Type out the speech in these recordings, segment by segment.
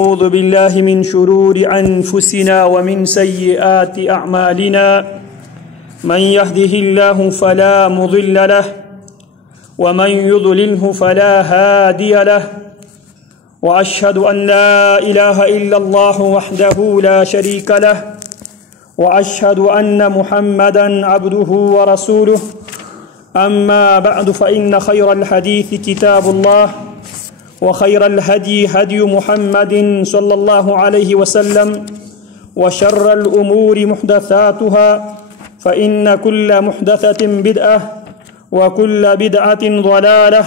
أعوذ بالله من شرور أنفسنا ومن سيئات أعمالنا من يهده الله فلا مضل له ومن يضلله فلا هادي له وأشهد أن لا إله إلا الله وحده لا شريك له وأشهد أن محمدا عبده ورسوله أما بعد فإن خير الحديث كتاب الله وخير الهدي هدي محمد صلى الله عليه وسلم وشر الأمور محدثاتها فإن كل محدثة بدعة وكل بدعة ضلالة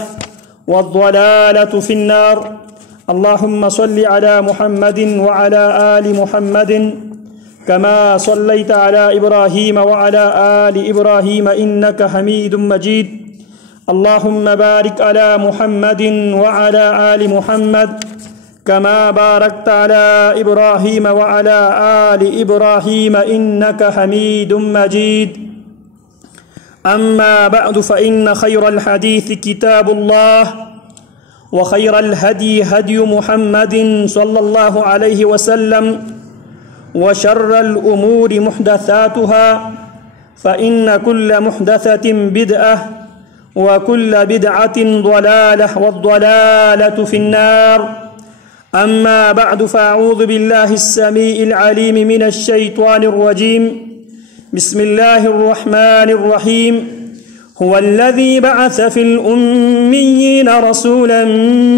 والضلالة في النار. اللهم صل على محمد وعلى آل محمد كما صليت على إبراهيم وعلى آل إبراهيم إنك حميد مجيد. اللهم بارك على محمد وعلى آل محمد كما باركت على إبراهيم وعلى آل إبراهيم إنك حميد مجيد. أما بعد فإن خير الحديث كتاب الله وخير الهدي هدي محمد صلى الله عليه وسلم وشر الأمور محدثاتها فإن كل محدثة بدعة وكل بدعة ضلالة والضلالة في النار. أما بعد فأعوذ بالله السميع العليم من الشيطان الرجيم. بسم الله الرحمن الرحيم. هو الذي بعث في الأميين رسولا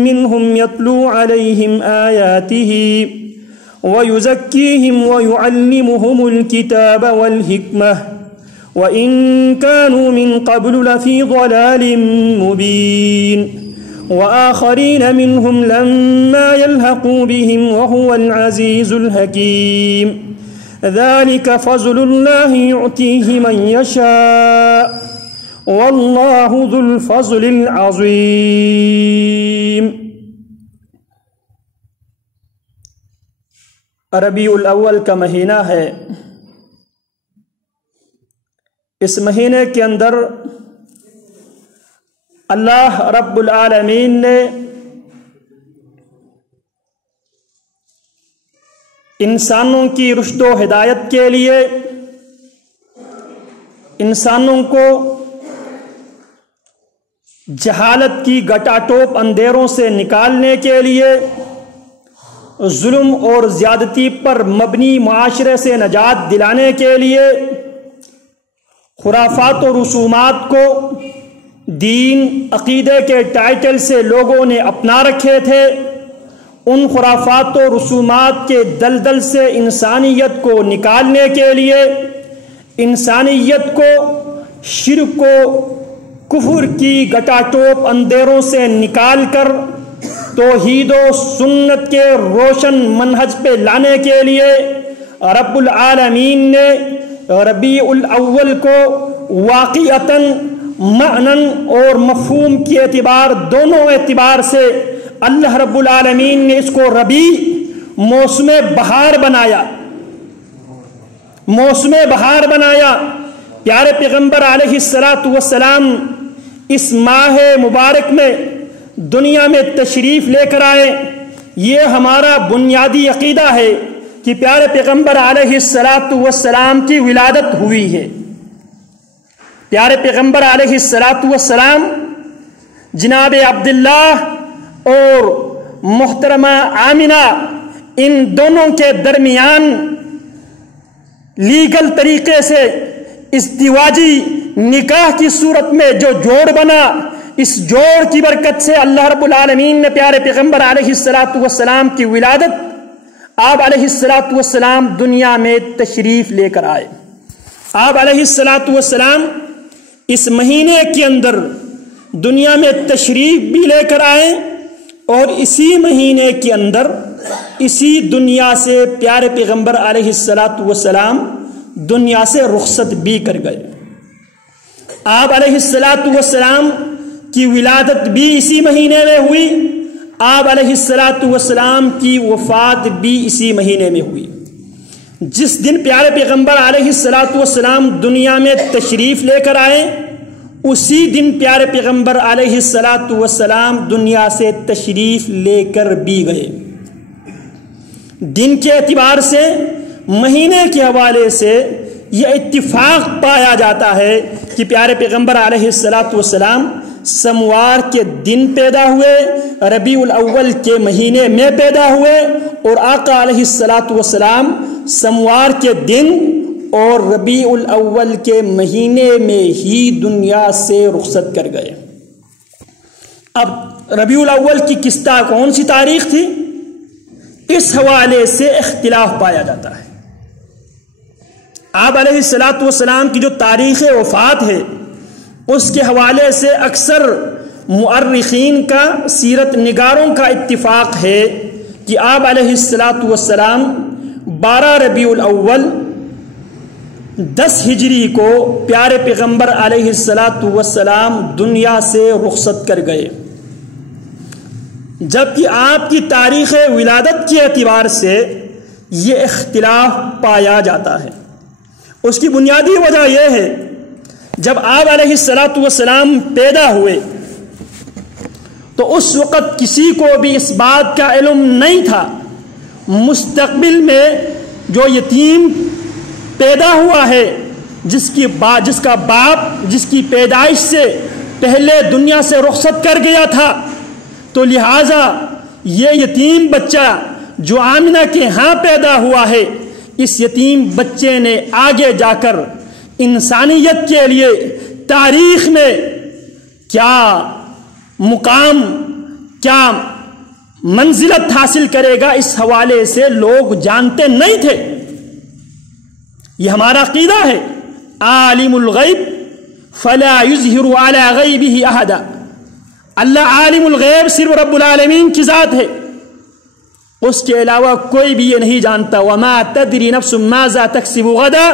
منهم يتلو عليهم آياته ويزكيهم ويعلمهم الكتاب والحكمة وإن كانوا من قبل لفي ضلال مبين وآخرين منهم لما يلحقوا بهم وهو العزيز الحكيم. ذلك فضل الله يؤتيه من يشاء والله ذو الفضل العظيم. ربیع الاول کا مہینہ ہے. اس مہینے کے اندر اللہ رب العالمین نے انسانوں کی رشد و ہدایت کے لیے انسانوں کو جہالت کی گٹاٹوپ اندھیروں سے نکالنے کے لیے ظلم اور زیادتی پر مبنی معاشرے سے نجات دلانے کے لیے خرافات و رسومات کو دین عقیدے کے ٹائٹل سے لوگوں نے اپنا رکھے تھے. ان خرافات و رسومات کے دلدل سے انسانیت کو نکالنے کے لیے انسانیت کو شرک و کفر کی گٹاٹوپ اندھیروں سے نکال کر توحید و سنت کے روشن منہج پہ لانے کے لیے رب العالمین نے ربیع الاول کو واقعتاً معنن اور مفہوم کے اعتبار دونوں اعتبار سے اللہ رب العالمین نے اس کو ربیع موسم بہار بنایا. موسم بہار بنایا. پیارے پیغمبر علیہ السلام اس ماہ مبارک میں دنیا میں تشریف لے کر آئے. یہ ہمارا بنیادی عقیدہ ہے کہ پیارے پیغمبر علیہ السلام کی ولادت ہوئی ہے. پیارے پیغمبر علیہ السلام جناب عبداللہ اور محترمہ آمنہ ان دونوں کے درمیان لیگل طریقے سے ازدواجی نکاح کی صورت میں جو جوڑ بنا، اس جوڑ کی برکت سے اللہ رب العالمین نے پیارے پیغمبر علیہ السلام کی ولادت آپ علیہ السلام دنیا میں تشریف لے کر آئے. آپ علیہ السلام اس مہینے کے اندر دنیا میں تشریف بھی لے کر آئے اور اسی مہینے کے اندر اسی دنیا سے پیارے پیغمبر علیہ السلام دنیا سے رخصت بھی کر گئے. آپ علیہ السلام کی ولادت بھی اسی مہینے میں ہوئی. آپ علیہ السلام کی وفات بھی اسی مہینے میں ہوئی. جس دن پیارے پیغمبر علیہ السلام دنیا میں تشریف لے کر آئے اسی دن پیارے پیغمبر علیہ السلام دنیا سے تشریف لے کر بھی گئے. دن کے اعتبار سے، مہینے کے حوالے سے یہ اتفاق پایا جاتا ہے کہ پیارے پیغمبر علیہ الصلاۃ والسلام سموار کے دن پیدا ہوئے، ربیع الاول کے مہینے میں پیدا ہوئے، اور آقا علیہ الصلاۃ والسلام سموار کے دن اور ربیع الاول کے مہینے میں ہی دنیا سے رخصت کر گئے۔ اب ربیع الاول کی کون سی تاریخ تھی، اس حوالے سے اختلاف پایا جاتا ہے۔ آپ علیہ الصلاۃ والسلام کی جو تاریخ وفات ہے اس کے حوالے سے اکثر مؤرخین کا، سیرت نگاروں کا اتفاق ہے کہ آپ علیہ الصلاۃ والسلام 12 ربیع الاول 10 ہجری کو پیارے پیغمبر علیہ الصلاۃ والسلام دنیا سے رخصت کر گئے، جبکہ آپ کی تاریخ ولادت کے اعتبار سے یہ اختلاف پایا جاتا ہے۔ اس کی بنیادی وجہ یہ ہے، جب آپ علیہ الصلاۃ والسلام پیدا ہوئے تو اس وقت کسی کو بھی اس بات کا علم نہیں تھا مستقبل میں جو یتیم پیدا ہوا ہے، جس کا باپ جس کی پیدائش سے پہلے دنیا سے رخصت کر گیا تھا، تو لہٰذا یہ یتیم بچہ جو آمنہ کے ہاں پیدا ہوا ہے، اس یتیم بچے نے آگے جا کر انسانیت کے لیے تاریخ میں کیا مقام، کیا منزلت حاصل کرے گا، اس حوالے سے لوگ جانتے نہیں تھے۔ یہ ہمارا عقیدہ ہے، عالم الغیب فلا یظہر علی غیبہ احدا۔ اللہ عالم الغیب صرف رب العالمین کی ذات ہے، اس کے علاوہ کوئی بھی یہ نہیں جانتا۔ وما تدری نفس ماذا تکسب غدا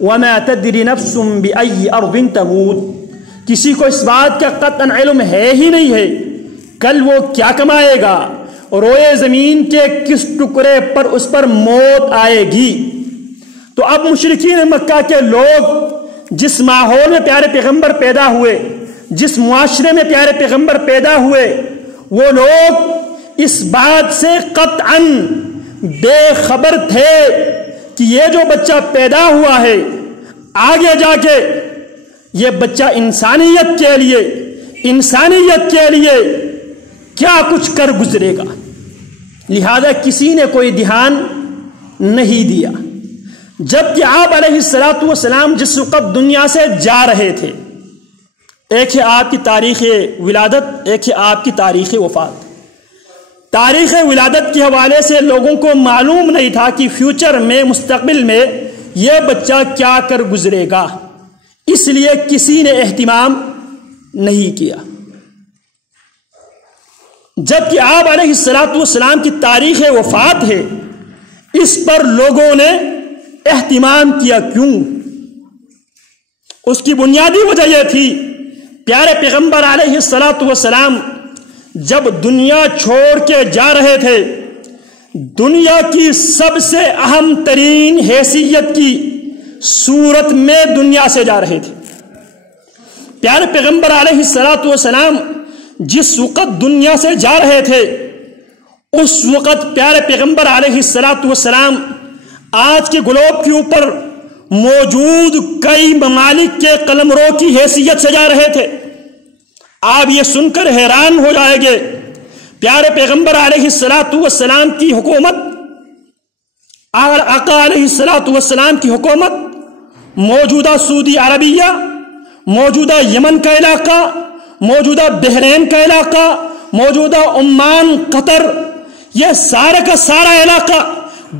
وما تدری نفس بأی ارض تموت۔ کسی کو اس بات کا قطعاً علم ہے ہی نہیں ہے کل وہ کیا کمائے گا، روئے زمین کے کس ٹکڑے پر اس پر موت آئے گی۔ تو اب مشرکین مکہ کے لوگ جس ماحول میں پیارے پیغمبر پیدا ہوئے، جس معاشرے میں پیارے پیغمبر پیدا ہوئے، وہ لوگ اس بات سے قطعاً بے خبر تھے کہ یہ جو بچہ پیدا ہوا ہے آگے جا کے یہ بچہ انسانیت کے لیے کیا کچھ کر گزرے گا، لہذا کسی نے کوئی دھیان نہیں دیا۔ جبکہ آپ علیہ الصلاۃ والسلام جس وقت دنیا سے جا رہے تھے، ایک ہے آپ کی تاریخ ولادت، ایک ہے آپ کی تاریخ وفات۔ تاریخ ولادت کے حوالے سے لوگوں کو معلوم نہیں تھا کہ فیوچر میں، مستقبل میں یہ بچہ کیا کر گزرے گا، اس لیے کسی نے اہتمام نہیں کیا۔ جبکہ آپ علیہ الصلاۃ والسلام کی تاریخ وفات ہے، اس پر لوگوں نے اہتمام کیا۔ کیوں؟ اس کی بنیادی وجہ یہ تھی، پیارے پیغمبر علیہ الصلاۃ والسلام جب دنیا چھوڑ کے جا رہے تھے، دنیا کی سب سے اہم ترین حیثیت کی صورت میں دنیا سے جا رہے تھے۔ پیارے پیغمبر علیہ الصلاۃ والسلام جس وقت دنیا سے جا رہے تھے، اس وقت پیارے پیغمبر علیہ الصلاۃ والسلام آج کے گلوب کے اوپر موجود کئی ممالک کے قلمرو کی حیثیت سے جا رہے تھے۔ آپ یہ سن کر حیران ہو جائیں گے، پیارے پیغمبر علیہ الصلاۃ والسلام کی حکومت، آقا علیہ الصلاۃ والسلام کی حکومت موجودہ سعودی عربیہ، موجودہ یمن کا علاقہ، موجودہ بحرین کا علاقہ، موجودہ عمان، قطر، یہ سارا کا سارا علاقہ،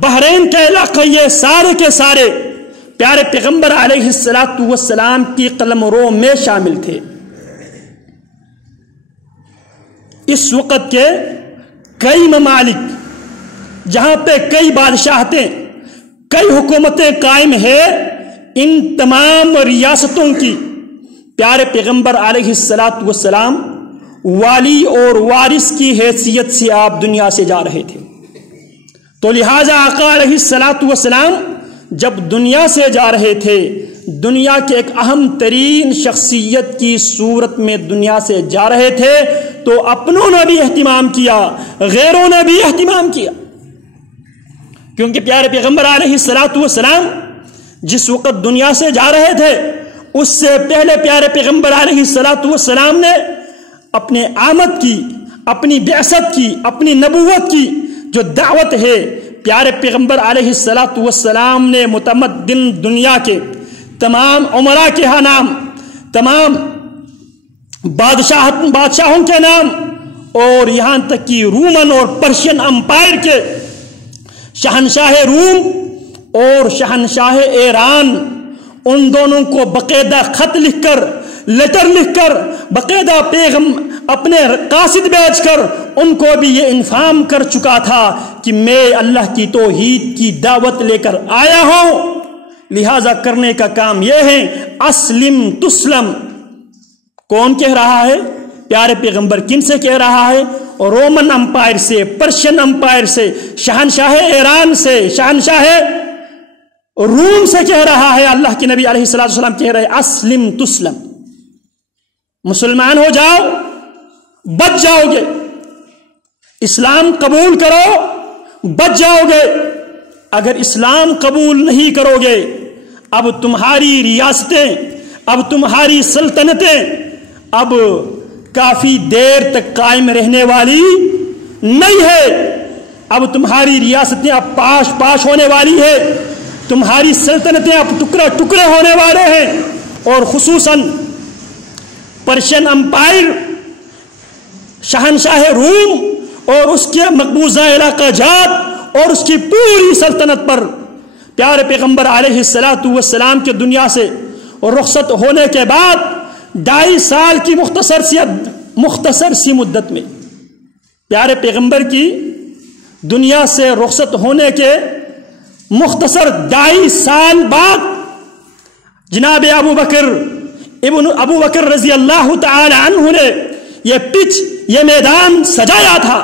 بحرین کا علاقہ، یہ سارے کے سارے پیارے پیغمبر علیہ الصلاۃ والسلام کی قلمرو میں شامل تھے۔ اس وقت کے کئی ممالک جہاں پہ کئی بادشاہتیں، کئی حکومتیں قائم ہیں، ان تمام ریاستوں کی پیارے پیغمبر علیہ الصلاۃ والسلام والی اور وارث کی حیثیت سے آپ دنیا سے جا رہے تھے۔ تو لہٰذا آقا علیہ الصلاۃ والسلام جب دنیا سے جا رہے تھے، دنیا کے ایک اہم ترین شخصیت کی صورت میں دنیا سے جا رہے تھے، تو اپنوں نے بھی اہتمام کیا، غیروں نے بھی اہتمام کیا۔ کیونکہ پیارے پیغمبر علیہ الصلوۃ والسلام جس وقت دنیا سے جا رہے تھے اس سے پہلے پیارے پیغمبر علیہ الصلوۃ والسلام نے اپنے آمد کی، اپنی بعثت کی، اپنی نبوت کی جو دعوت ہے، پیارے پیغمبر علیہ الصلوۃ والسلام نے متمدن دنیا کے تمام عمراء کے ہاں نام، تمام بادشاہوں کے نام، اور یہاں تک کہ رومن اور پرشین امپائر کے شہنشاہ روم اور شہنشاہ ایران، ان دونوں کو باقاعدہ خط لکھ کر، لیٹر لکھ کر، باقاعدہ اپنے قاصد بھیج کر ان کو بھی یہ انفارم کر چکا تھا کہ میں اللہ کی توحید کی دعوت لے کر آیا ہوں، لہذا کرنے کا کام یہ ہے اسلم تسلم۔ کون کہہ رہا ہے؟ پیارے پیغمبر کن سے کہہ رہا ہے؟ رومن امپائر سے، پرشین امپائر سے، شہنشاہ ایران سے، شہنشاہ روم سے کہہ رہا ہے۔ اللہ کے نبی علیہ الصلوۃ والسلام کہہ رہے اسلم تسلم، مسلمان ہو جاؤ بچ جاؤ گے، اسلام قبول کرو بچ جاؤ گے۔ اگر اسلام قبول نہیں کرو گے، اب تمہاری ریاستیں، اب تمہاری سلطنتیں اب کافی دیر تک قائم رہنے والی نہیں ہے، اب تمہاری ریاستیں اب پاش ہونے والی ہے، تمہاری سلطنتیں اب ٹکڑے ہونے والے ہیں۔ اور خصوصاً پرشین امپائر، شہنشاہ روم اور اس کے مقبوضہ علاقہ جات اور اس کی پوری سلطنت پر پیارے پیغمبر علیہ الصلوۃ والسلام کے دنیا سے رخصت ہونے کے بعد 2.5 سال کی مختصر سی مدت میں، پیارے پیغمبر کی دنیا سے رخصت ہونے کے مختصر 2.5 سال بعد جناب ابو بکر رضی اللہ تعالی عنہ نے یہ میدان سجایا تھا۔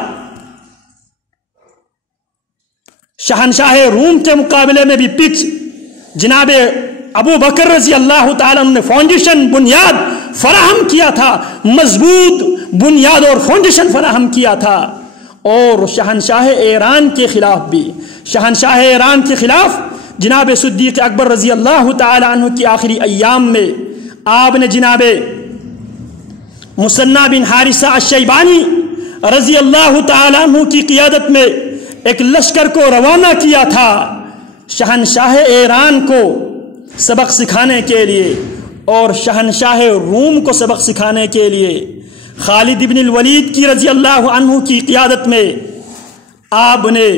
شہنشاہ روم کے مقابلے میں بھی پچ جناب ابو بکر رضی اللہ تعالی عنہ نے فاؤنڈیشن، بنیاد فراہم کیا تھا، مضبوط بنیاد اور فاؤنڈیشن فراہم کیا تھا۔ اور شہنشاہ ایران کے خلاف بھی، شہنشاہ ایران کے خلاف جناب صدیق اکبر رضی اللہ تعالی عنہ کی آخری ایام میں آپ نے جناب مثنی بن حارثہ الشیبانی رضی اللہ تعالی عنہ کی قیادت میں ایک لشکر کو روانہ کیا تھا شہنشاہ ایران کو سبق سکھانے کے لیے اور شہنشاہ روم کو سبق سکھانے کے لیے۔ خالد بن الولید کی رضی اللہ عنہ کی قیادت میں آپ نے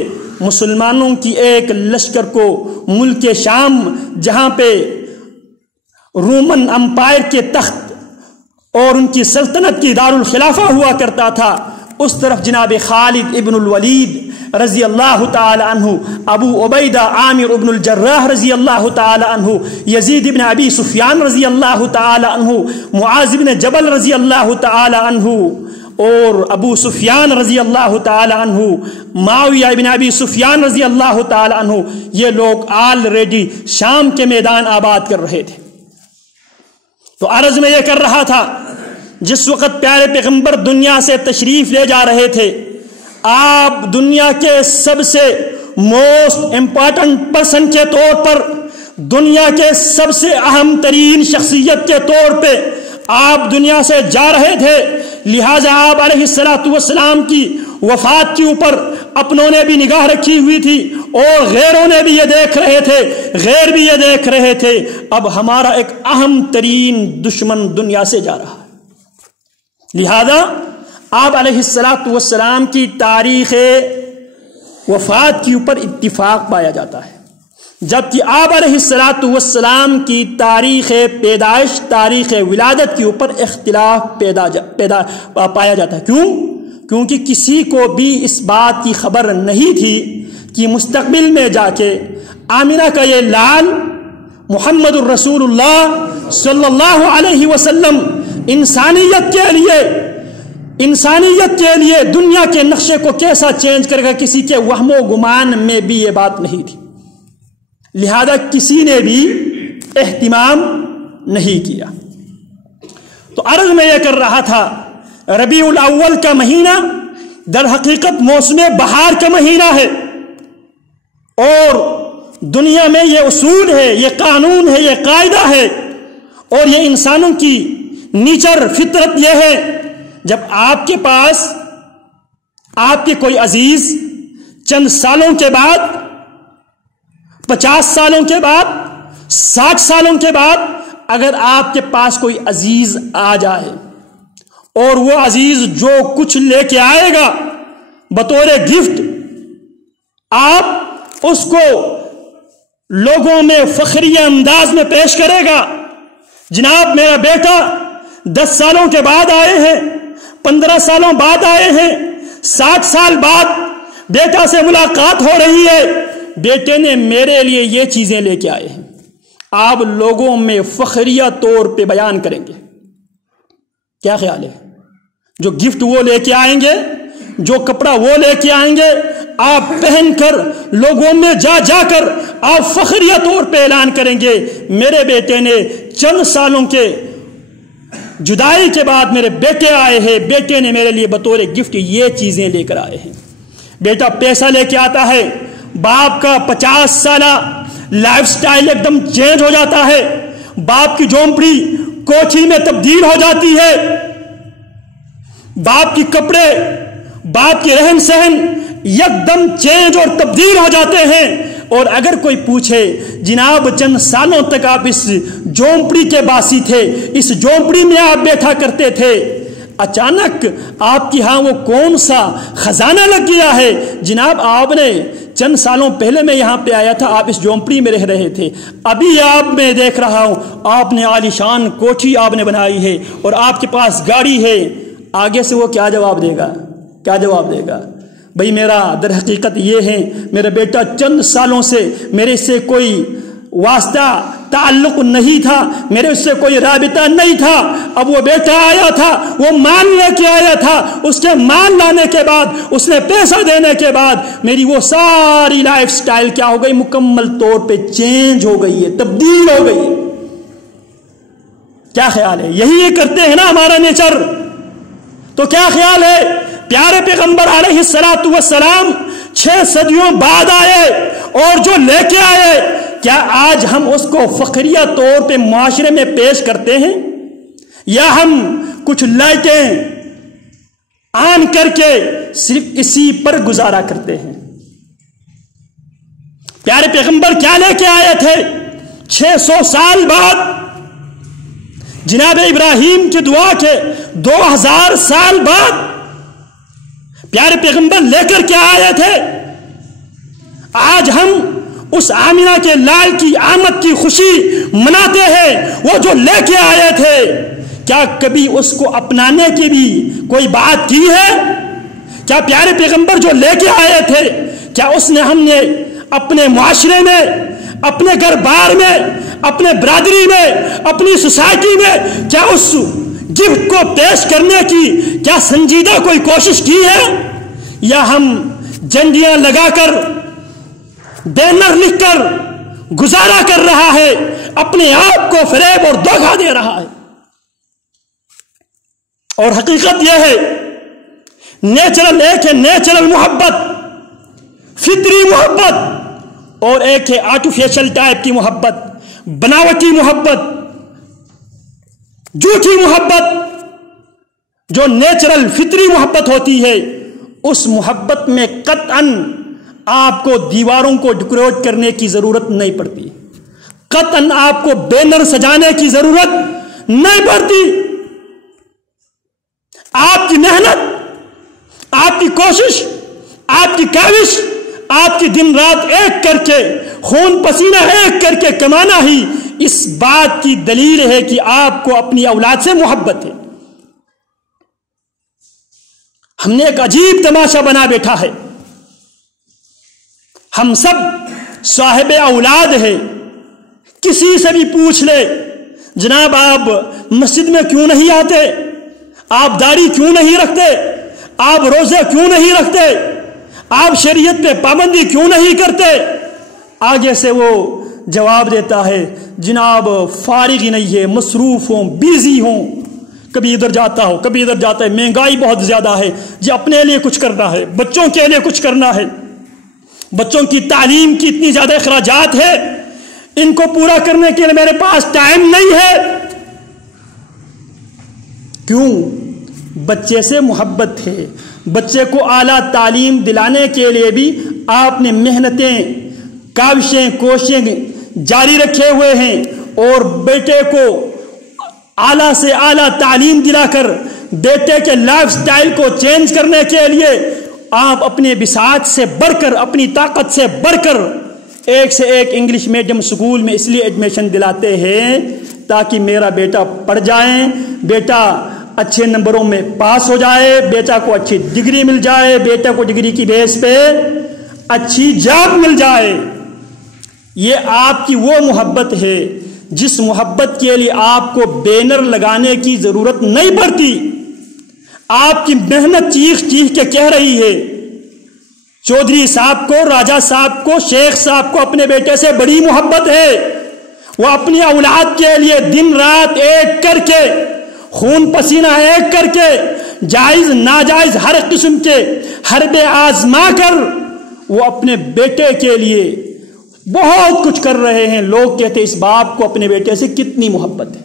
مسلمانوں کی ایک لشکر کو ملک شام، جہاں پہ رومن امپائر کے تخت اور ان کی سلطنت کی دارالخلافہ ہوا کرتا تھا، اس طرف جناب خالد ابن الولید رضی اللہ تعالی عنہ، ابو عبیدہ عامر ابن الجراح رضی اللہ تعالی عنہ، یزید ابن ابی سفیان رضی اللہ تعالی عنہ، معاذ ابن جبل رضی اللہ تعالی عنہ، اور ابو سفیان رضی اللہ تعالی عنہ، معاویہ ابن ابی سفیان رضی اللہ تعالی عنہ، یہ لوگ آلریڈی شام کے میدان آباد کر رہے تھے۔ تو عرض میں یہ کر رہا تھا، جس وقت پیارے پیغمبر دنیا سے تشریف لے جا رہے تھے، آپ دنیا کے سب سے موسٹ امپورٹنٹ پرسن کے طور پر، دنیا کے سب سے اہم ترین شخصیت کے طور پہ آپ دنیا سے جا رہے تھے، لہٰذا آپ علیہ الصلوۃ والسلام کی وفات کے اوپر اپنوں نے بھی نگاہ رکھی ہوئی تھی اور غیروں نے بھی یہ دیکھ رہے تھے، غیر بھی یہ دیکھ رہے تھے، اب ہمارا ایک اہم ترین دشمن دنیا سے جا رہا ہے۔ لہذا آپ علیہ الصلوۃ والسلام کی تاریخ وفات کے اوپر اتفاق پایا جاتا ہے، جبکہ آپ علیہ الصلوۃ والسلام کی تاریخ پیدائش، تاریخ ولادت کے اوپر اختلاف پایا جاتا ہے۔ کیونکہ کسی کو بھی اس بات کی خبر نہیں تھی کہ مستقبل میں جا کے آمنہ کا یہ لال محمد الرسول اللہ صلی اللہ علیہ وسلم انسانیت کے لیے دنیا کے نقشے کو کیسا چینج کرے گا، کسی کے وہم و گمان میں بھی یہ بات نہیں تھی، لہذا کسی نے بھی اہتمام نہیں کیا۔ تو عرض میں یہ کر رہا تھا، ربیع الاول کا مہینہ در حقیقت موسم بہار کا مہینہ ہے، اور دنیا میں یہ اصول ہے، یہ قانون ہے، یہ قاعدہ ہے، اور یہ انسانوں کی نیچر فطرت یہ ہے، جب آپ کے پاس آپ کے کوئی عزیز چند سالوں کے بعد، 50 سالوں کے بعد، 60 سالوں کے بعد اگر آپ کے پاس کوئی عزیز آ جائے اور وہ عزیز جو کچھ لے کے آئے گا بطور گفٹ، آپ اس کو لوگوں میں فخریہ انداز میں پیش کرے گا، جناب میرا بیٹا 10 سالوں کے بعد آئے ہیں، 15 سالوں بعد آئے ہیں، 60 سال بعد بیٹا سے ملاقات ہو رہی ہے، بیٹے نے میرے لیے یہ چیزیں لے کے آئے ہیں، آپ لوگوں میں فخریہ طور پہ بیان کریں گے۔ کیا خیال ہے؟ جو گفٹ وہ لے کے آئیں گے، جو کپڑا وہ لے کے آئیں گے، آپ پہن کر لوگوں میں جا جا کر آپ فخریہ طور پہ اعلان کریں گے، میرے بیٹے نے چند سالوں کے جدائی کے بعد میرے بیٹے آئے ہیں، بیٹے نے میرے لیے بطور گفٹ یہ چیزیں لے کر آئے ہیں۔ بیٹا پیسہ لے کے آتا ہے، باپ کا 50 سالہ لائف سٹائل ایک دم چینج ہو جاتا ہے، باپ کی جھونپڑی کوٹھی میں تبدیل ہو جاتی ہے، باپ کی کپڑے، باپ کے رہن سہن یک دم چینج اور تبدیل ہو جاتے ہیں۔ اور اگر کوئی پوچھے جناب چند سالوں تک آپ اس جھونپڑی کے باسی تھے، اس جھونپڑی میں آپ بیٹھا کرتے تھے، اچانک آپ کی ہاں وہ کون سا خزانہ لگ گیا ہے؟ جناب آپ نے چند سالوں پہلے میں یہاں پہ آیا تھا، آپ اس جھونپڑی میں رہ رہے تھے، ابھی آپ میں دیکھ رہا ہوں آپ نے عالیشان کوٹھی آپ نے بنائی ہے اور آپ کے پاس گاڑی ہے۔ آگے سے وہ کیا جواب دے گا؟ کیا جواب دے گا؟ بھئی میرا در حقیقت یہ ہے، میرا بیٹا چند سالوں سے میرے سے کوئی واسطہ تعلق نہیں تھا، میرے اس سے کوئی رابطہ نہیں تھا، اب وہ بیٹا آیا تھا، وہ مان لے کے آیا تھا، اس کے مان لانے کے بعد، اس نے پیسہ دینے کے بعد میری وہ ساری لائف سٹائل کیا ہو گئی؟ مکمل طور پہ چینج ہو گئی ہے، تبدیل ہو گئی ہے۔ کیا خیال ہے؟ یہی یہ کرتے ہیں نا ہمارا نیچر۔ تو کیا خیال ہے؟ پیارے پیغمبر علیہ الصلوۃ والسلام 6 صدیوں بعد آئے اور جو لے کے آئے، کیا آج ہم اس کو فخریہ طور پہ معاشرے میں پیش کرتے ہیں، یا ہم کچھ لائٹیں آن کر کے صرف اسی پر گزارا کرتے ہیں؟ پیارے پیغمبر کیا لے کے آئے تھے 600 سال بعد؟ جناب ابراہیم کی دعا کے 2000 سال بعد پیارے پیغمبر لے کر کے آئے تھے۔ آج ہم اس آمینہ کے لال کی آمد کی خوشی مناتے ہیں، وہ جو لے کے آئے تھے، کیا کبھی اس کو اپنانے کی بھی کوئی بات کی ہے؟ کیا پیارے پیغمبر جو لے کے آئے تھے، کیا اس نے ہم نے اپنے معاشرے میں، اپنے گھر بار میں، اپنے برادری میں، اپنی سوسائٹی میں کیا اس گفٹ کو پیش کرنے کی کیا سنجیدہ کوئی کوشش کی ہے؟ یا ہم جنڈیاں لگا کر، بینر لکھ کر گزارا کر رہا ہے، اپنے آپ کو فریب اور دھوکہ دے رہا ہے؟ اور حقیقت یہ ہے، نیچرل ایک ہے نیچرل محبت، فطری محبت، اور ایک ہے آرٹیفیشل ٹائپ کی محبت، بناوٹی محبت، جھوٹی محبت۔ جو نیچرل فطری محبت ہوتی ہے، اس محبت میں قطعاً آپ کو دیواروں کو ڈیکوریٹ کرنے کی ضرورت نہیں پڑتی، قطعاً آپ کو بینر سجانے کی ضرورت نہیں پڑتی۔ آپ کی محنت، آپ کی کوشش، آپ کی کاوش، آپ کی دن رات ایک کر کے، خون پسینہ ایک کر کے کمانا ہی اس بات کی دلیل ہے کہ آپ کو اپنی اولاد سے محبت ہے۔ ہم نے ایک عجیب تماشا بنا بیٹھا ہے، ہم سب صاحب اولاد ہیں، کسی سے بھی پوچھ لے جناب آپ مسجد میں کیوں نہیں آتے، آپ داڑھی کیوں نہیں رکھتے، آپ روزے کیوں نہیں رکھتے، آپ شریعت پہ پابندی کیوں نہیں کرتے، آگے سے وہ جواب دیتا ہے جناب فارغ ہی نہیں ہے، مصروف ہوں، بیزی ہوں، کبھی ادھر جاتا ہو کبھی ادھر جاتا ہے، مہنگائی بہت زیادہ ہے جی، اپنے لیے کچھ کرنا ہے، بچوں کے لیے کچھ کرنا ہے۔ بچوں کی تعلیم کی اتنی زیادہ اخراجات ہے، ان کو پورا کرنے کے لیے میرے پاس ٹائم نہیں ہے. کیوں؟ بچے سے محبت ہے. بچے کو اعلیٰ تعلیم دلانے کے لیے بھی آپ نے محنتیں، کاوشیں، کوششیں جاری رکھے ہوئے ہیں، اور بیٹے کو اعلیٰ سے اعلیٰ تعلیم دلا کر بیٹے کے لائف سٹائل کو چینج کرنے کے لیے آپ اپنے بساط سے بڑھ کر، اپنی طاقت سے بڑھ کر ایک سے ایک انگلش میڈیم سکول میں اس لیے ایڈمیشن دلاتے ہیں تاکہ میرا بیٹا پڑھ جائے، بیٹا اچھے نمبروں میں پاس ہو جائے، بیٹا کو اچھی ڈگری مل جائے، بیٹا کو ڈگری کی بیس پہ اچھی جاب مل جائے. یہ آپ کی وہ محبت ہے جس محبت کے لیے آپ کو بینر لگانے کی ضرورت نہیں پڑتی. آپ کی محنت چیخ چیخ کے کہہ رہی ہے. چودھری صاحب کو، راجہ صاحب کو، شیخ صاحب کو اپنے بیٹے سے بڑی محبت ہے. وہ اپنی اولاد کے لیے دن رات ایک کر کے، خون پسینہ ایک کر کے، جائز ناجائز ہر قسم کے حربے آزما کر وہ اپنے بیٹے کے لیے بہت کچھ کر رہے ہیں. لوگ کہتے ہیں اس باپ کو اپنے بیٹے سے کتنی محبت ہے.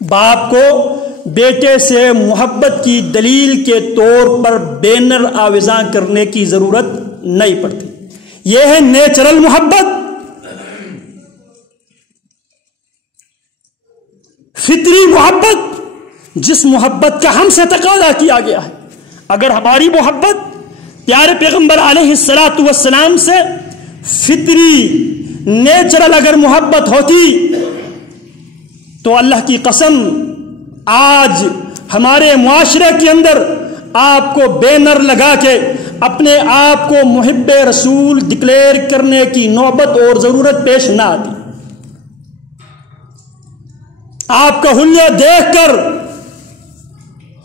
باپ کو بیٹے سے محبت کی دلیل کے طور پر بینر آویزاں کرنے کی ضرورت نہیں پڑتی. یہ ہے نیچرل محبت، فطری محبت، جس محبت کا ہم سے تقاضا کیا گیا ہے. اگر ہماری محبت پیارے پیغمبر علیہ الصلوۃ والسلام سے فطری نیچرل اگر محبت ہوتی تو اللہ کی قسم آج ہمارے معاشرے کے اندر آپ کو بینر لگا کے اپنے آپ کو محب رسول ڈکلیئر کرنے کی نوبت اور ضرورت پیش نہ آتی. آپ کا حلیہ دیکھ کر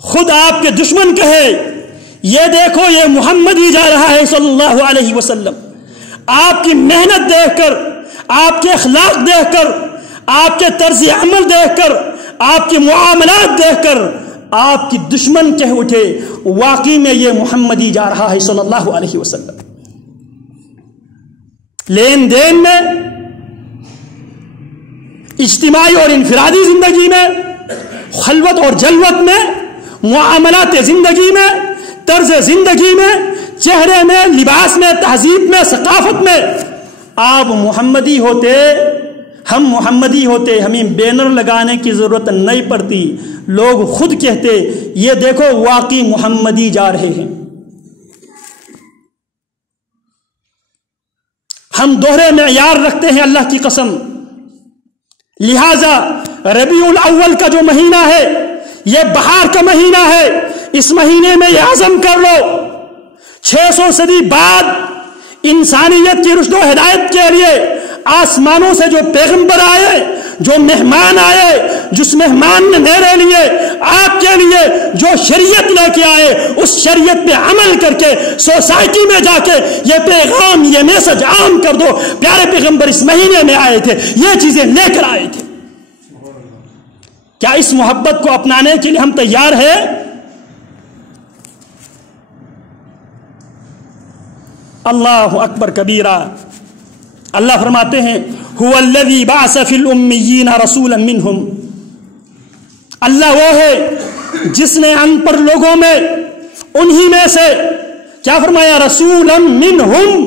خود آپ کے دشمن کہے یہ دیکھو یہ محمد ہی جا رہا ہے صلی اللہ علیہ وسلم. آپ کی محنت دیکھ کر، آپ کے اخلاق دیکھ کر، آپ کے طرز عمل دیکھ کر، آپ کے معاملات دیکھ کر آپ کی دشمن کہہ اٹھے واقعی میں یہ محمد ہی جا رہا ہے صلی اللہ علیہ وسلم. لین دین میں، اجتماعی اور انفرادی زندگی میں، خلوت اور جلوت میں، معاملات زندگی میں، طرز زندگی میں، چہرے میں، لباس میں، تہذیب میں، ثقافت میں آپ محمدی ہوتے، ہم محمدی ہوتے، ہمیں بینر لگانے کی ضرورت نہیں پڑتی. لوگ خود کہتے یہ دیکھو واقعی محمدی جا رہے ہیں. ہم دوہرے معیار رکھتے ہیں اللہ کی قسم. لہذا ربیع الاول کا جو مہینہ ہے یہ بہار کا مہینہ ہے. اس مہینے میں یہ عزم کر لو 600 صدی بعد انسانیت کی رشد و ہدایت کے لیے آسمانوں سے جو پیغمبر آئے، جو مہمان آئے، جس مہمان نے میرے لیے، آپ کے لیے جو شریعت لے کے آئے، اس شریعت پہ عمل کر کے سوسائٹی میں جا کے یہ پیغام، یہ میسج عام کر دو. پیارے پیغمبر اس مہینے میں آئے تھے، یہ چیزیں لے کر آئے تھے. کیا اس محبت کو اپنانے کے لیے ہم تیار ہیں؟ اللہ اکبر کبیرہ. اللہ فرماتے ہیں هو الذی بعث فی الامیین رسولا منہم. اللہ وہ ہے جس نے ان پڑھ لوگوں میں انہی میں سے کیا فرمایا؟ رسولا منہم،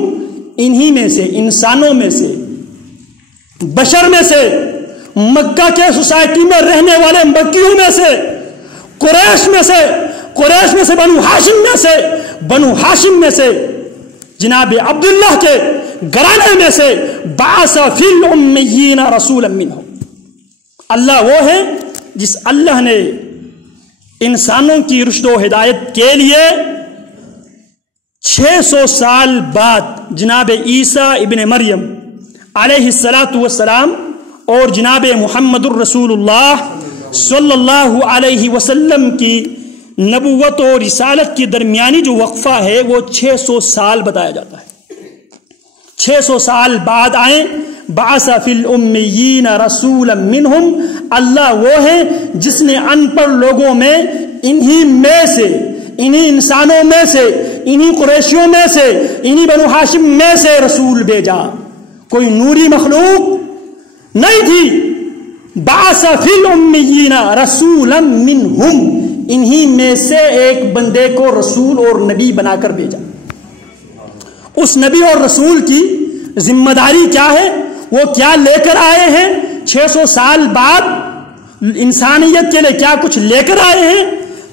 انہی میں سے، انسانوں میں سے، بشر میں سے، مکہ کے سوسائٹی میں رہنے والے مکیوں میں سے، قریش میں سے، قریش میں سے، بنو ہاشم میں سے، بنو ہاشم میں سے، جناب عبداللہ کے گھرانے میں سے، بعث فی الامیین رسولا منہم. اللہ وہ ہے جس اللہ نے انسانوں کی رشد و ہدایت کے لیے 600 سال بعد جناب عیسیٰ ابن مریم علیہ السلام اور جناب محمد الرسول اللہ صلی اللہ علیہ وسلم کی نبوت اور رسالت کی درمیانی جو وقفہ ہے وہ 600 سال بتایا جاتا ہے. 600 سال بعد آئیں. بعث فی الامیین رسولا منہم. اللہ وہ ہے جس نے ان پڑھ لوگوں میں انہی میں سے، انہی انسانوں میں سے انہی قریشیوں میں سے, انہی بنو ہاشم میں سے رسول بھیجا. کوئی نوری مخلوق نہیں تھی. بعث فی الامیین رسولا منہم, انہی میں سے ایک بندے کو رسول اور نبی بنا کر بھیجا. اس نبی اور رسول کی ذمہ داری کیا ہے, وہ کیا لے کر آئے ہیں, 600 سال بعد انسانیت کے لیے کیا کچھ لے کر آئے ہیں.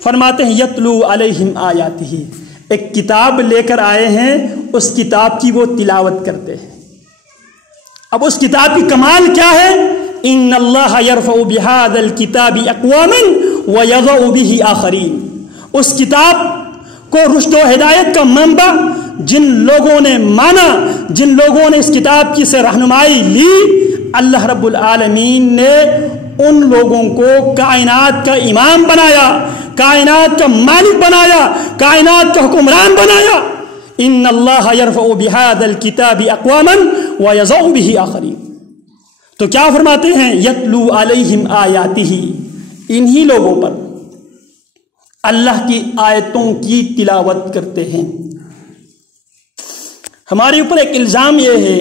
فرماتے ہیں یتلو علیہم آیاتہ, ایک کتاب لے کر آئے ہیں, اس کتاب کی وہ تلاوت کرتے ہیں. اب اس کتاب کی کمال کیا ہے, ان اللہ یرفع بہذا الکتاب اقواما ویضع بہ آخرین. اس کتاب کو رشد و ہدایت کا منبع جن لوگوں نے مانا, جن لوگوں نے اس کتاب کی سے رہنمائی لی, اللہ رب العالمین نے ان لوگوں کو کائنات کا امام بنایا, کائنات کا مالک بنایا, کائنات کا حکمران بنایا. ان اللہ یرفع بہذا الکتاب اقواما ویضع بہ آخرین. تو کیا فرماتے ہیں, یتلو علیہم آیاتہ, انہی لوگوں پر اللہ کی آیتوں کی تلاوت کرتے ہیں. ہمارے اوپر ایک الزام یہ ہے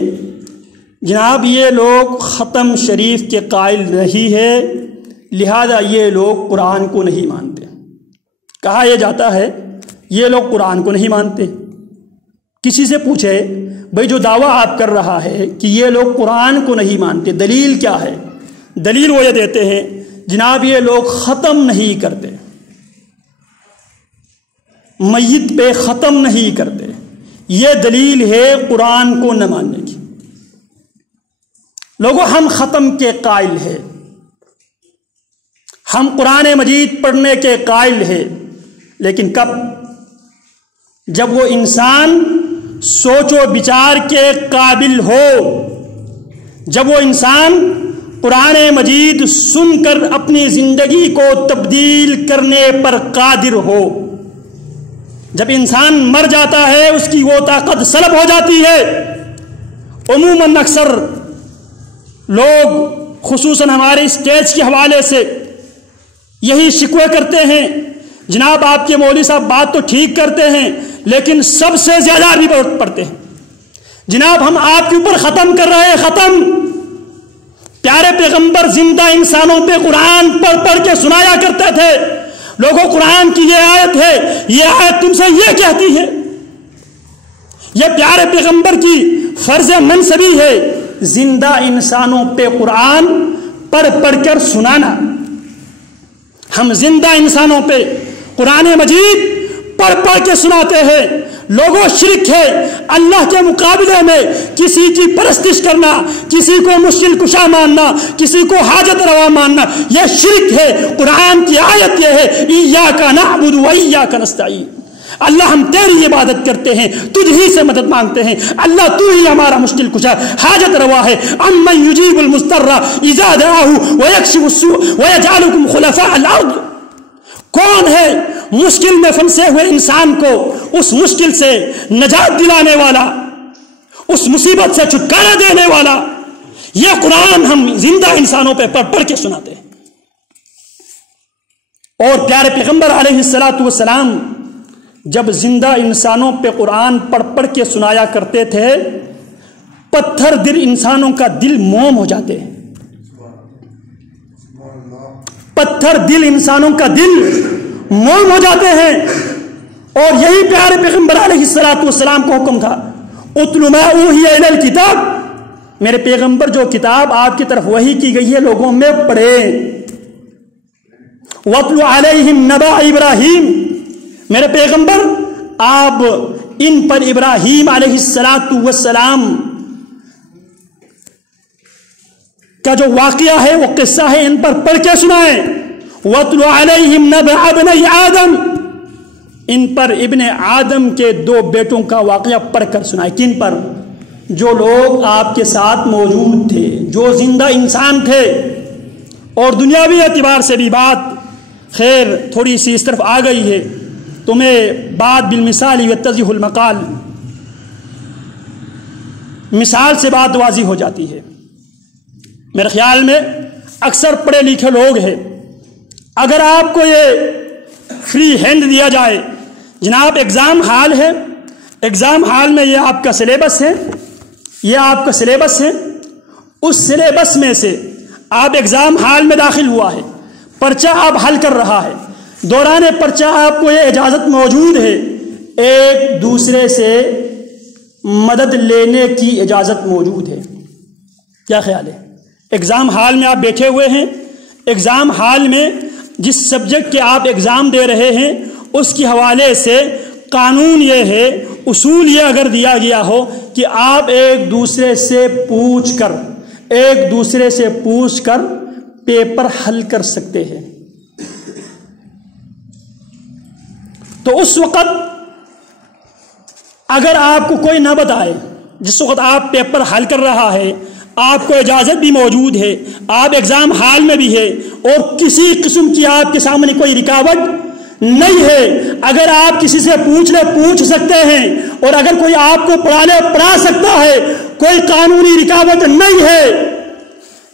جناب, یہ لوگ ختم شریف کے قائل نہیں ہے, لہذا یہ لوگ قرآن کو نہیں مانتے. کہا یہ جاتا ہے یہ لوگ قرآن کو نہیں مانتے. کسی سے پوچھے بھئی جو دعویٰ آپ کر رہا ہے کہ یہ لوگ قرآن کو نہیں مانتے, دلیل کیا ہے؟ دلیل وہ یہ دیتے ہیں جناب یہ لوگ ختم نہیں کرتے, میت پہ ختم نہیں کرتے, یہ دلیل ہے قرآن کو نہ ماننے کی. لوگوں, ہم ختم کے قائل ہیں, ہم قرآن مجید پڑھنے کے قائل ہیں, لیکن کب؟ جب وہ انسان سوچ و بچار کے قابل ہو, جب وہ انسان قرآن مجید سن کر اپنی زندگی کو تبدیل کرنے پر قادر ہو. جب انسان مر جاتا ہے اس کی وہ طاقت سلب ہو جاتی ہے. عموماً اکثر لوگ خصوصاً ہمارے اسٹیج کے حوالے سے یہی شکوے کرتے ہیں, جناب آپ کے مولوی صاحب بات تو ٹھیک کرتے ہیں لیکن سب سے زیادہ بھی پڑھتے ہیں. جناب ہم آپ کے اوپر ختم کر رہے ہیں, ختم. پیارے پیغمبر زندہ انسانوں پہ قرآن پڑھ پڑھ کے سنایا کرتے تھے. لوگوں, قرآن کی یہ آیت ہے, یہ آیت تم سے یہ کہتی ہے. یہ پیارے پیغمبر کی فرض منصبی ہے زندہ انسانوں پہ قرآن پڑھ پڑھ کر سنانا. ہم زندہ انسانوں پہ قرآن مجید پڑھ پڑھ کے سناتے ہیں. لوگوں, شرک ہے اللہ کے مقابلے میں کسی کی پرستش کرنا, کسی کو مشکل کشا ماننا, کسی کو حاجت روا ماننا, یہ شرک ہے. قرآن کی آیت یہ ہے ایاک نعبد و ایاک نستعین, اللہ ہم تیری عبادت کرتے ہیں, تجھ ہی سے مدد مانگتے ہیں. اللہ تو ہی ہمارا مشکل کشا حاجت روا ہے. امن یجیب المضطر اذا دعاہ ویکشف السوء ویجعلکم خلفاء الارض. کون ہے مشکل میں پھنسے ہوئے انسان کو اس مشکل سے نجات دلانے والا, اس مصیبت سے چھٹکارا دینے والا؟ یہ قرآن ہم زندہ انسانوں پہ پڑھ پڑھ کے سناتے ہیں. اور پیارے پیغمبر علیہ الصلوۃ والسلام جب زندہ انسانوں پہ قرآن پڑھ پڑھ کے سنایا کرتے تھے, پتھر دل انسانوں کا دل موم ہو جاتے ہیں. پتھر دل انسانوں کا دل موم ہو جاتے ہیں. اور یہی پیارے پیغمبر علیہ الصلوۃ والسلام کو حکم تھا, اتل ما اوحی الی الکتاب, میرے پیغمبر جو کتاب آپ کی طرف وحی کی گئی ہے لوگوں میں پڑھیں. واتل علیہم نبأ ابراہیم, میرے پیغمبر آپ ان پر ابراہیم علیہ الصلوۃ والسلام کا جو واقعہ ہے, وہ قصہ ہے, ان پر پڑھ کے سنائیں. واتل علیہم نبأ ابنی آدم, ان پر ابن آدم کے 2 بیٹوں کا واقعہ پڑھ کر سنائیں. کن پر؟ جو لوگ آپ کے ساتھ موجود تھے, جو زندہ انسان تھے. اور دنیاوی اعتبار سے بھی بات خیر تھوڑی سی اس طرف آ گئی ہے, تمہیں بات بالمثال یتضح المقال, مثال سے بات واضح ہو جاتی ہے. میرے خیال میں اکثر پڑھے لکھے لوگ ہیں, اگر آپ کو یہ فری ہینڈ دیا جائے جناب ایگزام ہال ہے، ایگزام ہال میں یہ آپ کا سلیبس ہے، یہ آپ کا سلیبس ہے، اس سلیبس میں سے آپ ایگزام ہال میں داخل ہوا ہے، پرچہ آپ حل کر رہا ہے، دوران پرچہ آپ کو یہ اجازت موجود ہے ایک دوسرے سے مدد لینے کی اجازت موجود ہے. کیا خیال ہے؟ ایگزام ہال میں آپ بیٹھے ہوئے ہیں، ایگزام ہال میں جس سبجیکٹ کے آپ ایگزام دے رہے ہیں اس کے حوالے سے قانون یہ ہے، اصول یہ اگر دیا گیا ہو کہ آپ ایک دوسرے سے پوچھ کر پیپر حل کر سکتے ہیں. تو اس وقت اگر آپ کو کوئی نہ بتائے، جس وقت آپ پیپر حل کر رہا ہے، آپ کو اجازت بھی موجود ہے، آپ ایگزام ہال میں بھی ہے اور کسی قسم کی آپ کے سامنے کوئی رکاوٹ نہیں ہے، اگر آپ کسی سے پوچھ سکتے ہیں اور اگر کوئی آپ کو پڑھا سکتا ہے، کوئی قانونی رکاوٹ نہیں ہے،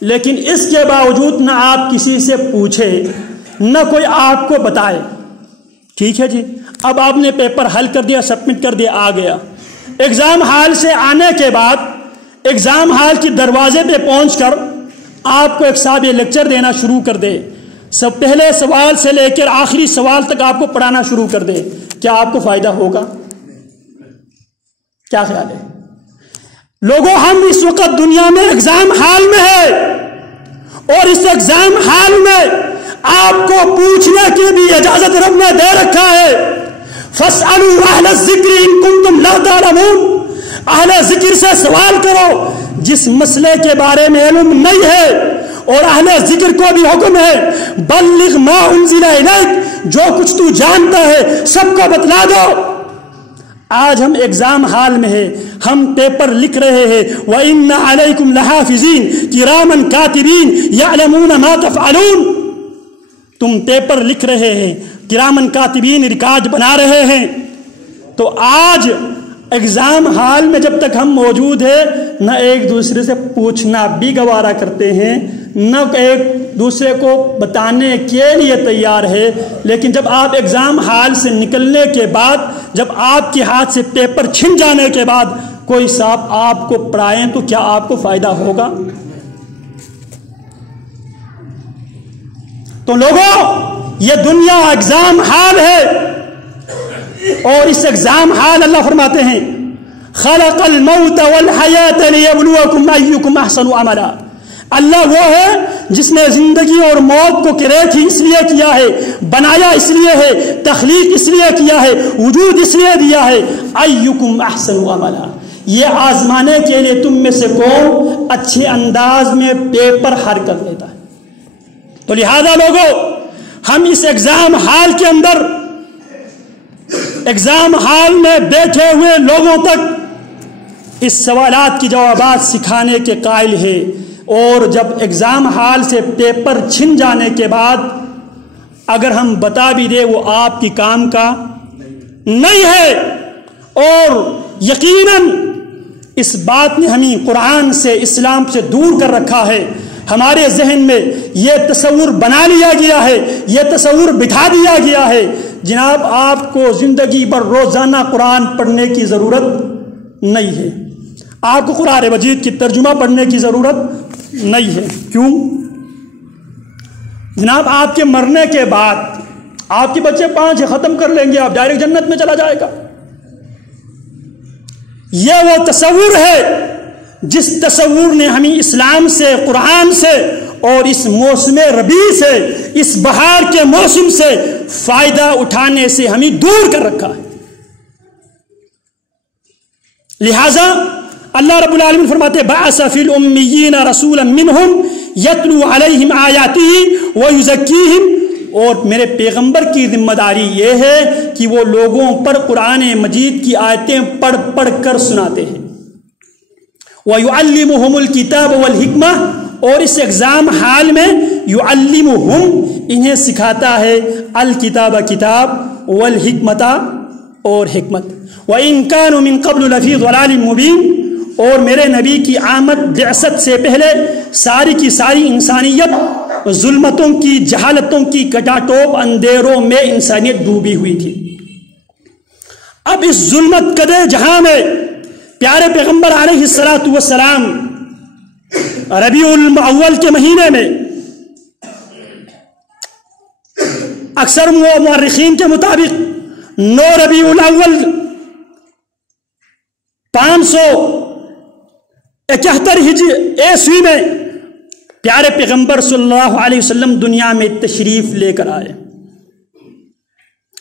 لیکن اس کے باوجود نہ آپ کسی سے پوچھے نہ کوئی آپ کو بتائے. ٹھیک ہے جی، اب آپ نے پیپر حل کر دیا، سبمٹ کر دیا، آ گیا. ایگزام ہال سے آنے کے بعد ایگزام ہال کی دروازے پہ پہنچ کر آپ کو ایک صاحب یہ لیکچر دینا شروع کر دے، سب پہلے سوال سے لے کر آخری سوال تک آپ کو پڑھانا شروع کر دے، کیا آپ کو فائدہ ہوگا؟ کیا خیال ہے؟ لوگوں، ہم اس وقت دنیا میں ایگزام ہال میں ہے اور اس ایگزام ہال میں آپ کو پوچھنے کی بھی اجازت رب نے دے رکھا ہے. فَاسْأَلُوا أَهْلَ الذِّكْرِ إِن كُنتُمْ لَا تَعْلَمُونَ. اہل ذکر سے سوال کرو جس مسئلے کے بارے میں علم نہیں ہے، اور اہل ذکر کو بھی حکم ہے بلغ ما انزل الیک، جو کچھ تو جانتا ہے سب کو بتلا دو. آج ہم ایگزام ہال میں ہیں، ہم پیپر لکھ رہے ہیں، وَإِنَّ عَلَيْكُمْ لَحَافِظِينَ كِرَامًا كَاتِبِينَ يَعْلَمُونَ مَا تَفْعَلُونَ. تم پیپر لکھ رہے ہیں، کرامن کاتبین ریکارڈ بنا رہے ہیں. تو آج ایگزام ہال میں جب تک ہم موجود ہیں نہ ایک دوسرے سے پوچھنا بھی گوارا کرتے ہیں، نہ ایک دوسرے کو بتانے کے لیے تیار ہے. لیکن جب آپ ایگزام ہال سے نکلنے کے بعد، جب آپ کے ہاتھ سے پیپر چھن جانے کے بعد کوئی صاحب آپ کو پڑھائیں تو کیا آپ کو فائدہ ہوگا؟ تو لوگوں، یہ دنیا ایگزام ہال ہے، اور اس ایگزام ہال اللہ فرماتے ہیں خلق الموت والحیات لیبلوکم ایکم احسن عملا. اللہ وہ ہے جس نے زندگی اور موت کو کریٹ ہی اس لیے کیا ہے، بنایا اس لیے ہے، تخلیق اس لیے کیا ہے، وجود اس لیے دیا ہے، ایکم احسن عملا، یہ آزمانے کے لیے تم میں سے کون اچھے انداز میں پیپر حل کر لیتا ہے. تو لہذا لوگوں، ہم اس ایگزام ہال کے اندر، ایگزام ہال میں بیٹھے ہوئے لوگوں تک اس سوالات کی جوابات سکھانے کے قائل ہیں، اور جب ایگزام ہال سے پیپر چھن جانے کے بعد اگر ہم بتا بھی دیں وہ آپ کی کام کا نہیں ہے. اور یقیناً اس بات نے ہمیں قرآن سے، اسلام سے دور کر رکھا ہے. ہمارے ذہن میں یہ تصور بنا لیا گیا ہے، یہ تصور بٹھا دیا گیا ہے جناب آپ کو زندگی بھر روزانہ قرآن پڑھنے کی ضرورت نہیں ہے، آپ کو قرآن مجید کی ترجمہ پڑھنے کی ضرورت نہیں ہے. کیوں؟ جناب آپ کے مرنے کے بعد آپ کے بچے 5 ختم کر لیں گے، آپ ڈائریکٹ جنت میں چلا جائے گا. یہ وہ تصور ہے جس تصور نے ہمیں اسلام سے، قرآن سے اور اس موسم ربیع سے، اس بہار کے موسم سے فائدہ اٹھانے سے ہمیں دور کر رکھا ہے. لہذا اللہ رب العالمین فرماتے بعث فی الامیین رسولا منہم یتلو علیہم آیاتہ ویزکیہم، اور میرے پیغمبر کی ذمہ داری یہ ہے کہ وہ لوگوں پر قرآن مجید کی آیتیں پڑھ پڑھ کر سناتے ہیں. وَيُعَلِّمُهُمُ الْكِتَابَ وَالْحِكْمَةَ، اور اس ایگزام حال میں يُعَلِّمُهُمْ انہیں سکھاتا ہے الکتاب کتاب، والحکمت اور حکمت. وَإِن كَانُوا مِن قَبْلُ لَفِي ضَلَالٍ مُبِينٍ، اور میرے نبی کی آمد بعثت سے پہلے ساری کی ساری انسانیت ظلمتوں کی، جہالتوں کی کٹاٹوپ اندھیروں میں انسانیت ڈوبی ہوئی تھی. اب اس ظلمت کدے جہاں میں پیارے پیغمبر علیہ الصلوۃ والسلام ربیع الاول کے مہینے میں، اکثر مورخین کے مطابق 9 ربیع الاول 571 عیسوی میں پیارے پیغمبر صلی اللہ علیہ وسلم دنیا میں تشریف لے کر آئے،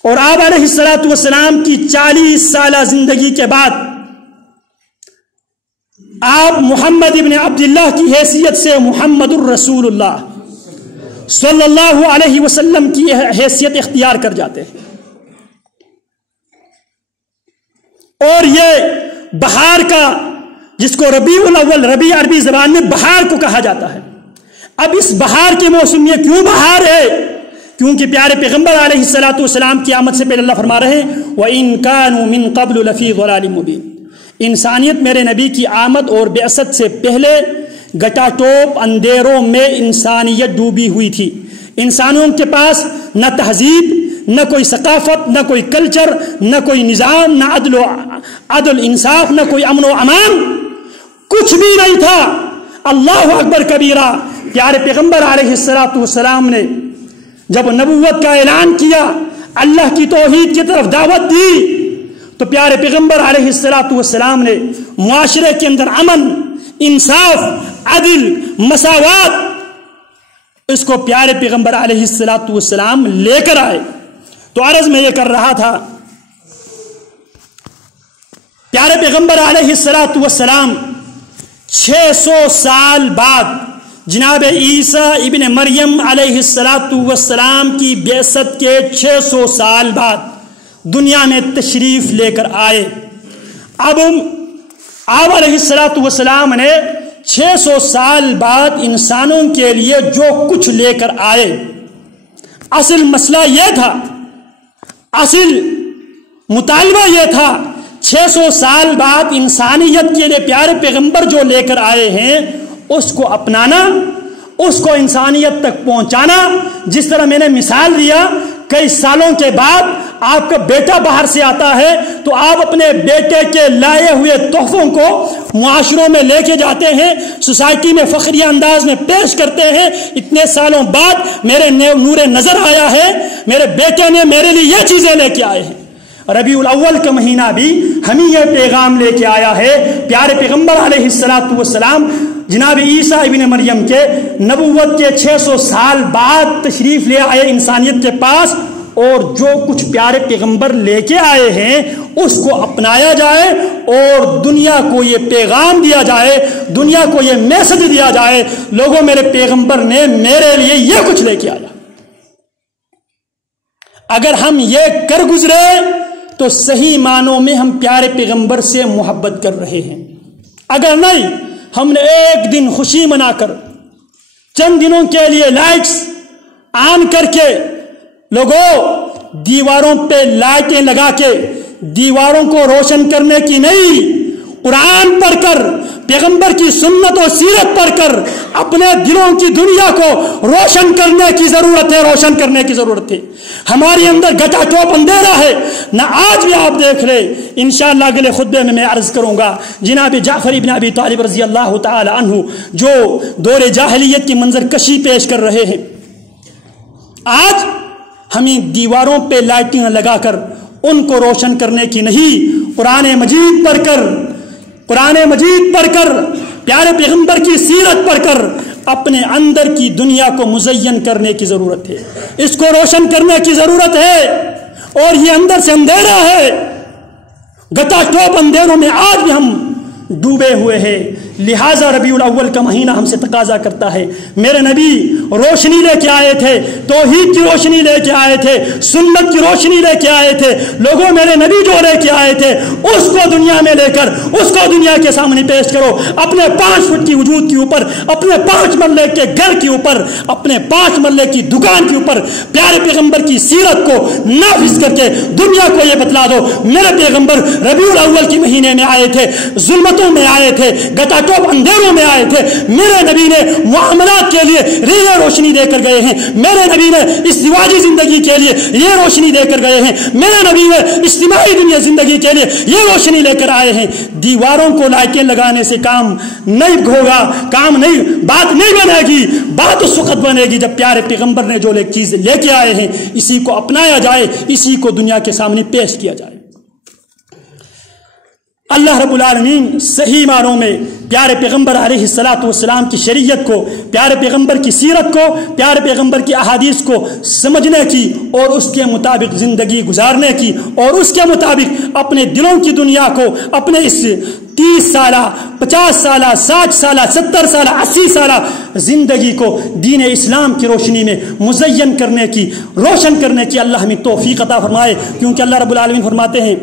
اور آپ علیہ الصلوۃ والسلام کی 40 سالہ زندگی کے بعد آپ محمد ابن عبداللہ کی حیثیت سے محمد الرسول اللہ صلی اللہ علیہ وسلم کی حیثیت اختیار کر جاتے ہیں، اور یہ بہار کا، جس کو ربیع الاول، ربیع عربی زبان میں بہار کو کہا جاتا ہے، اب اس بہار کے موسم میں کیوں بہار ہے؟ کیونکہ پیارے پیغمبر علیہ الصلوۃ والسلام کی آمد سے پہلے اللہ فرما رہے ہیں وَإِن كَانُوا مِن قَبْلُ لَفِي ضَلَالٍ مُبِينٍ، انسانیت میرے نبی کی آمد اور بعثت سے پہلے گٹا ٹوپ اندھیروں میں انسانیت ڈوبی ہوئی تھی، انسانوں کے پاس نہ تہذیب، نہ کوئی ثقافت، نہ کوئی کلچر، نہ کوئی نظام، نہ عدل انصاف، نہ کوئی امن و امان، کچھ بھی نہیں تھا۔ اللہ اکبر کبیرہ۔ پیارے پیغمبر علیہ الصلوۃ والسلام نے جب نبوت کا اعلان کیا، اللہ کی توحید کی طرف دعوت دی، تو پیارے پیغمبر علیہ الصلوۃ والسلام نے معاشرے کے اندر امن، انصاف، عدل، مساوات، اس کو پیارے پیغمبر علیہ الصلوۃ والسلام لے کر آئے۔ تو عرض میں یہ کر رہا تھا، پیارے پیغمبر علیہ الصلوۃ والسلام 600 سال بعد جناب عیسیٰ ابن مریم علیہ الصلوۃ والسلام کی بعثت کے 600 سال بعد دنیا میں تشریف لے کر آئے۔ اب آپ علیہ الصلوۃ والسلام نے 600 سال بعد انسانوں کے لیے جو کچھ لے کر آئے، اصل مسئلہ یہ تھا، اصل مطالبہ یہ تھا، 600 سال بعد انسانیت کے لیے پیارے پیغمبر جو لے کر آئے ہیں اس کو اپنانا، اس کو انسانیت تک پہنچانا۔ جس طرح میں نے مثال دیا، کئی سالوں کے بعد آپ کا بیٹا باہر سے آتا ہے تو آپ اپنے بیٹے کے لائے ہوئے تحفوں کو معاشروں میں لے کے جاتے ہیں، سوسائٹی میں فخریہ انداز میں پیش کرتے ہیں، اتنے سالوں بعد میرے نور نظر آیا ہے، میرے بیٹے نے میرے لیے یہ چیزیں لے کے آئے ہیں۔ ربیع الاول کا مہینہ بھی ہمیں یہ پیغام لے کے آیا ہے۔ پیارے پیغمبر علیہ الصلوۃ والسلام جناب عیسیٰ ابن مریم کے نبوت کے 600 سال بعد تشریف لے آئے انسانیت کے پاس، اور جو کچھ پیارے پیغمبر لے کے آئے ہیں اس کو اپنایا جائے اور دنیا کو یہ پیغام دیا جائے، دنیا کو یہ میسج دیا جائے، لوگوں میرے پیغمبر نے میرے لیے یہ کچھ لے کے آیا۔ اگر ہم یہ کر گزرے تو صحیح معنوں میں ہم پیارے پیغمبر سے محبت کر رہے ہیں۔ اگر نہیں، ہم نے ایک دن خوشی منا کر، چند دنوں کے لیے لائٹس آن کر کے، لوگوں دیواروں پہ لائٹیں لگا کے دیواروں کو روشن کرنے کی نہیں، قرآن پڑھ کر، پیغمبر کی سنت و سیرت پڑھ کر اپنے دلوں کی دنیا کو روشن کرنے کی ضرورت ہے، روشن کرنے کی ضرورت ہے۔ ہمارے اندر گٹا ٹوپ اندھیرا ہے نہ، آج بھی آپ دیکھ لیں، انشاءاللہ اگلے خطبے میں میں عرض کروں گا، جناب جعفر ابن ابی طالب رضی اللہ تعالی عنہ جو دور جاہلیت کی منظر کشی پیش کر رہے ہیں، آج ہمیں دیواروں پہ لائٹیں لگا کر ان کو روشن کرنے کی نہیں، قرآن مجید پڑھ کر، قرآن مجید پڑھ کر، پیارے پیغمبر کی سیرت پڑھ کر اپنے اندر کی دنیا کو مزین کرنے کی ضرورت ہے، اس کو روشن کرنے کی ضرورت ہے۔ اور یہ اندر سے اندھیرا ہے، گٹا ٹوپ اندھیروں میں آج بھی ہم ڈوبے ہوئے ہیں۔ لہٰذا ربیع الاول کا مہینہ ہم سے تقاضا کرتا ہے، میرے نبی روشنی لے کے آئے تھے، توحید کی روشنی لے کے آئے تھے، سنت کی روشنی لے کے آئے تھے، لوگوں میرے نبی جو لے کے آئے تھے اس کو دنیا میں لے کر اس کو دنیا کے سامنے پیش کرو۔ اپنے 5 فٹ کی وجود کے اوپر، اپنے 5 مرلے کے گھر کے اوپر، اپنے 5 مرلے کی دکان کے اوپر پیارے پیغمبر کی سیرت کو نافذ کر کے دنیا کو یہ بتلا دو، میرے پیغمبر ربیع الاول کے مہینے میں آئے تھے، ظلمتوں راتوں میں آئے تھے، گٹا ٹوپ اندھیروں میں آئے تھے، میرے نبی نے معاملات کے لیے یہ روشنی دے کر گئے ہیں، میرے نبی نے ازدواجی زندگی کے لیے یہ روشنی دے کر گئے ہیں، میرے نبی نے اجتماعی دنیا زندگی کے لیے یہ روشنی لے کر آئے ہیں۔ دیواروں کو لائٹیں لگانے سے کام نہیں ہوگا، کام نہیں، بات نہیں بنے گی، بات اس وقت بنے گی جب پیارے پیغمبر نے جو ایک چیز لے کے آئے ہیں اسی کو اپنایا جائے، اسی کو دنیا کے سامنے پیش کیا جائے۔ اللہ رب العالمین صحیح معنوں میں پیارے پیغمبر علیہ الصلاۃ والسلام کی شریعت کو، پیارے پیغمبر کی سیرت کو، پیارے پیغمبر کی احادیث کو سمجھنے کی اور اس کے مطابق زندگی گزارنے کی اور اس کے مطابق اپنے دلوں کی دنیا کو، اپنے اس 30 سالہ 50 سالہ 60 سالہ 70 سالہ 80 سالہ زندگی کو دین اسلام کی روشنی میں مزین کرنے کی، روشن کرنے کی اللہ ہمیں توفیق عطا فرمائے۔ کیونکہ اللہ رب العالمین فرماتے ہیں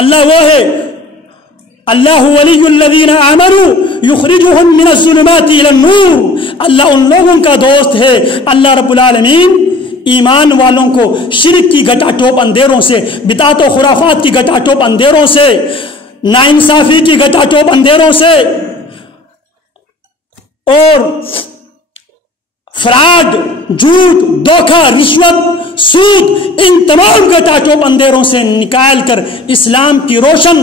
اللہ وہ ہے، اللہ ولی الذین آمنوا یخرجهم من الظلمات الى النور، اللہ ان لوگوں کا دوست ہے، اللہ رب العالمین ایمان والوں کو شرک کی گٹا ٹوپ اندھیروں سے، بدعت و خرافات کی گٹا ٹوپ اندھیروں سے، ناانصافی کی گٹا ٹوپ اندھیروں سے اور فراڈ، جھوٹ، دھوکہ، رشوت، سود، ان تمام گٹا ٹوپ اندھیروں سے نکال کر اسلام کی روشن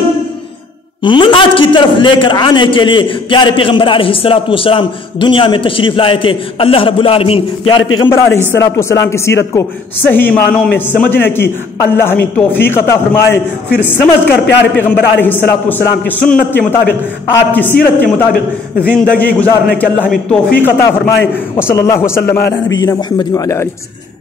منہج کی طرف لے کر آنے کے لیے پیارے پیغمبر علیہ الصلوۃ والسلام دنیا میں تشریف لائے تھے۔ اللہ رب العالمین پیارے پیغمبر علیہ الصلوۃ والسلام کی سیرت کو صحیح معنوں میں سمجھنے کی اللہ ہمیں توفیق عطا فرمائے، پھر سمجھ کر پیارے پیغمبر علیہ الصلوۃ والسلام کی سنت کے مطابق، آپ کی سیرت کے مطابق زندگی گزارنے کی اللہ ہمیں توفیق عطا فرمائے۔ وصلی اللہ وسلم علی نبینا محمد وعلی آلہ وسلم۔